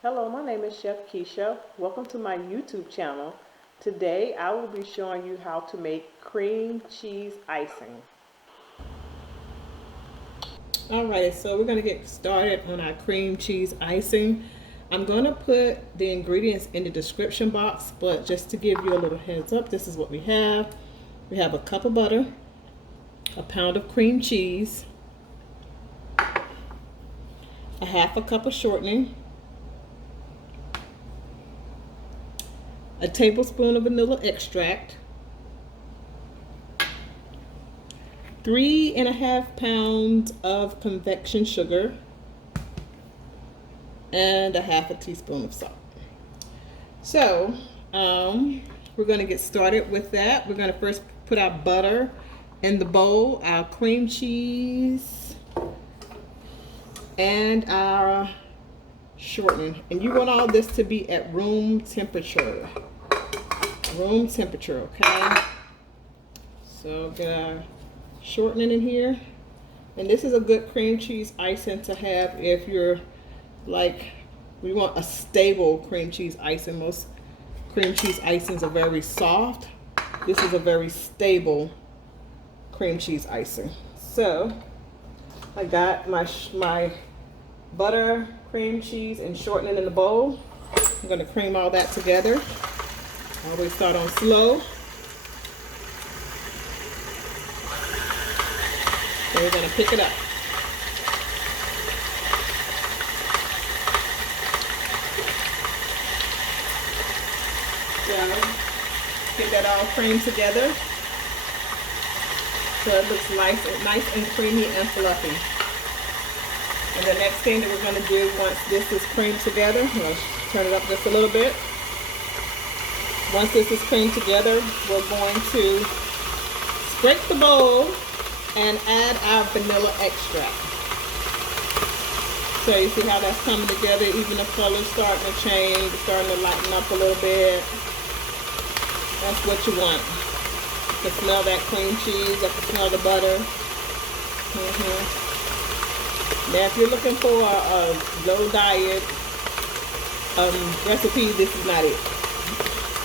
Hello, my name is Chef Keisha. Welcome to my YouTube channel. Today I will be showing you how to make cream cheese icing. Alright, so we're going to get started on our cream cheese icing. I'm going to put the ingredients in the description box, but just to give you a little heads up, this is what we have. We have a cup of butter, a pound of cream cheese, a half a cup of shortening, a tablespoon of vanilla extract, 3.5 pounds of convection sugar, and a half a teaspoon of salt. So we're going to get started with that. We're going to first put our butter in the bowl, our cream cheese, and our shortening. And you want all this to be at room temperature. Room temperature, okay? So get our shortening in here. And this is a good cream cheese icing to have if you're like, we want a stable cream cheese icing. Most cream cheese icings are very soft. This is a very stable cream cheese icing. So I got my butter, cream cheese, and shortening in the bowl. I'm going to cream all that together. Always start on slow. So we're going to pick it up. So get that all creamed together so it looks nice and creamy and fluffy. And the next thing that we're going to do once this is creamed together, I'm going to turn it up just a little bit. Once this is creamed together, we're going to scrape the bowl and add our vanilla extract. So you see how that's coming together, even the color's starting to change, it's starting to lighten up a little bit. That's what you want. You can smell that cream cheese, you can smell the butter. Now if you're looking for a low diet recipe, this is not it.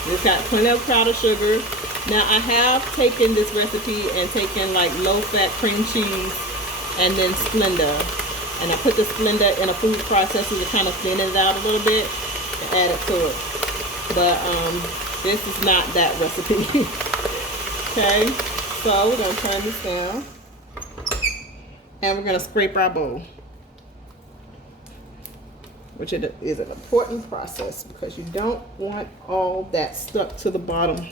It's got plenty of powdered sugar. Now I have taken this recipe and taken like low fat cream cheese and then Splenda. And I put the Splenda in a food processor to kind of thin it out a little bit to add it to it. But this is not that recipe. Okay, so we're going to turn this down. And we're going to scrape our bowl, which is an important process because you don't want all that stuck to the bottom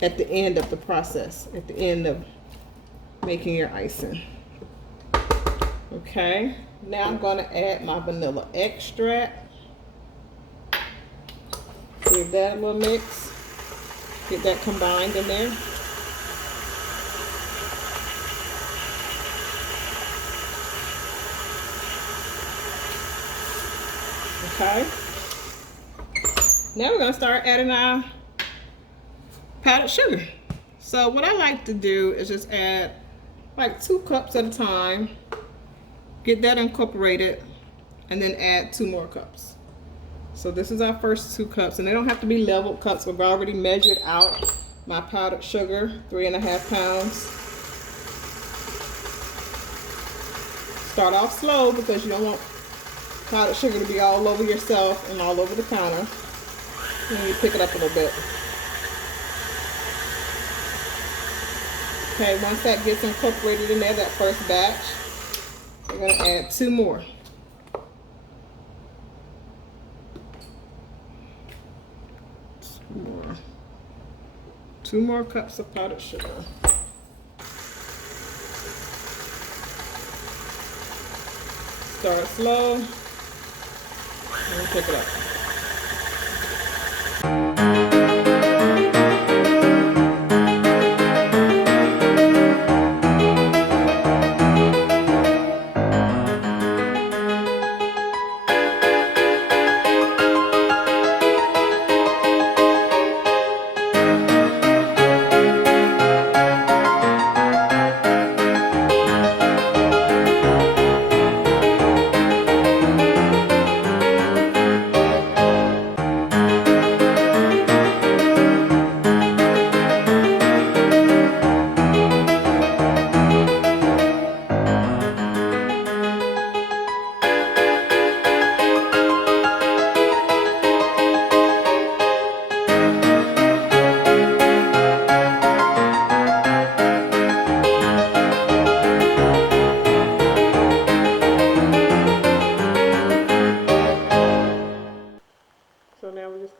at the end of the process, at the end of making your icing. Okay, now I'm going to add my vanilla extract. Give that a little mix. Get that combined in there. Okay. Now we're going to start adding our powdered sugar. So what I like to do is just add like 2 cups at a time. Get that incorporated and then add 2 more cups. So this is our first 2 cups, and they don't have to be leveled cups. We've already measured out my powdered sugar, 3.5 pounds. Start off slow because you don't want powdered sugar to be all over yourself and all over the counter. And you pick it up a little bit. Okay, once that gets incorporated in there, that first batch, we're going to add 2 more. Two more cups of powdered sugar. Start slow and pick it up.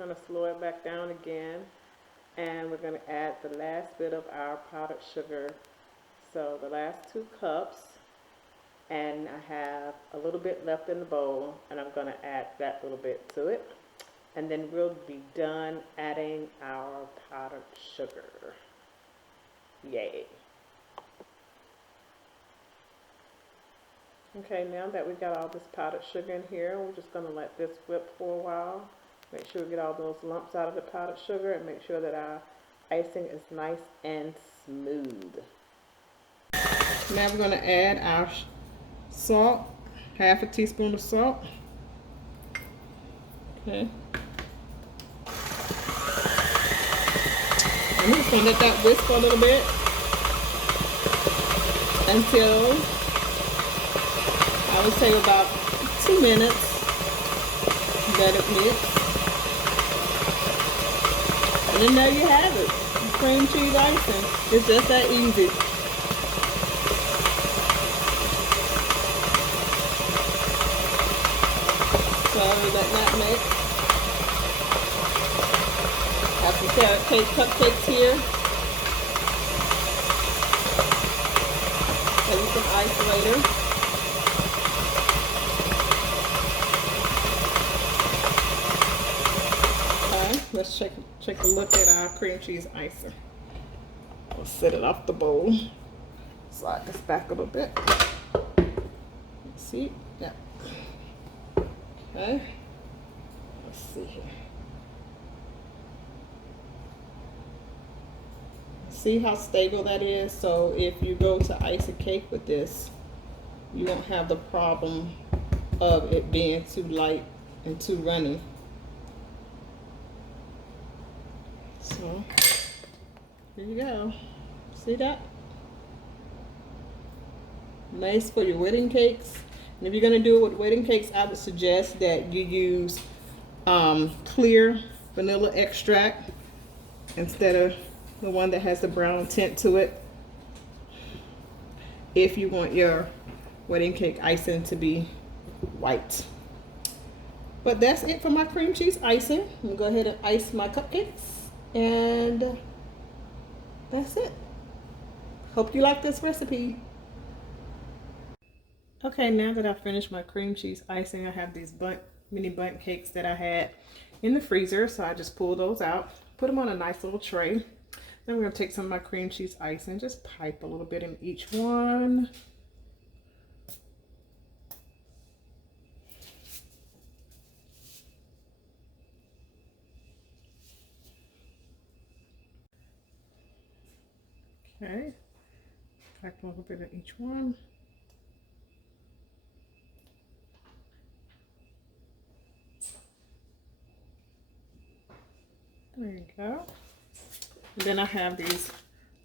going to slow it back down again. And we're going to add the last bit of our powdered sugar. So the last 2 cups. And I have a little bit left in the bowl. And I'm going to add that little bit to it. And then we'll be done adding our powdered sugar. Yay. Okay, now that we got all this powdered sugar in here, we're just going to let this whip for a while. Make sure we get all those lumps out of the powdered sugar and make sure that our icing is nice and smooth. Now we're going to add our salt, half a teaspoon of salt. Okay. I'm just going to let that whisk for a little bit until I would say about 2 minutes. Let it mix. And then there you have it. Cream cheese icing. It's just that easy. So we let that mix. Have some carrot cake cupcakes here. So you can ice later. Let's take a look at our cream cheese icing. We'll set it off the bowl. Slide this back a little bit. See? Yeah. Okay. Let's see here. See how stable that is? So if you go to ice a cake with this, you won't have the problem of it being too light and too runny. So, here you go. See that? Nice for your wedding cakes. And if you're going to do it with wedding cakes, I would suggest that you use clear vanilla extract instead of the one that has the brown tint to it. If you want your wedding cake icing to be white. But that's it for my cream cheese icing. I'm going to go ahead and ice my cupcakes. And that's it. Hope you like this recipe. Okay, now that I've finished my cream cheese icing, I have these mini bundt cakes that I had in the freezer. So I just pulled those out, put them on a nice little tray. Then we're going to take some of my cream cheese icing, just pipe a little bit in each one. Okay, pack a little bit of each one. There you go. And then I have these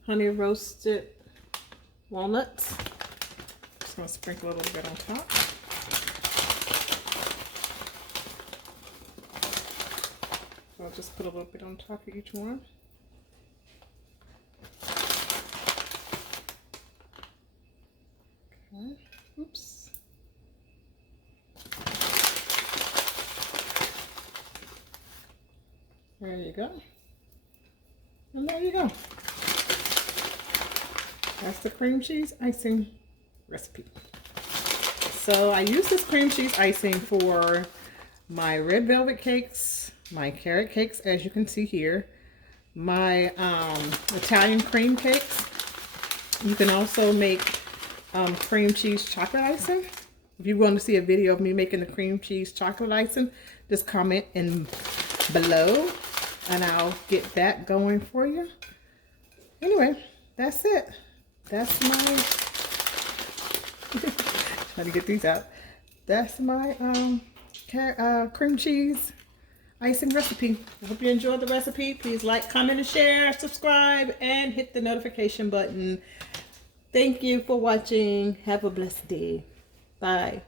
honey roasted walnuts. Just gonna sprinkle a little bit on top. So I'll just put a little bit on top of each one. Oops. There you go. And there you go. That's the cream cheese icing recipe. So I use this cream cheese icing for my red velvet cakes, my carrot cakes, as you can see here, my Italian cream cakes. You can also make cream cheese chocolate icing. If you want to see a video of me making the cream cheese chocolate icing, just comment in below and I'll get that going for you. Anyway, that's it. That's my trying to get these out. That's my cream cheese icing recipe. I hope you enjoyed the recipe. Please like, comment, and share, subscribe, and hit the notification button. Thank you for watching. Have a blessed day. Bye.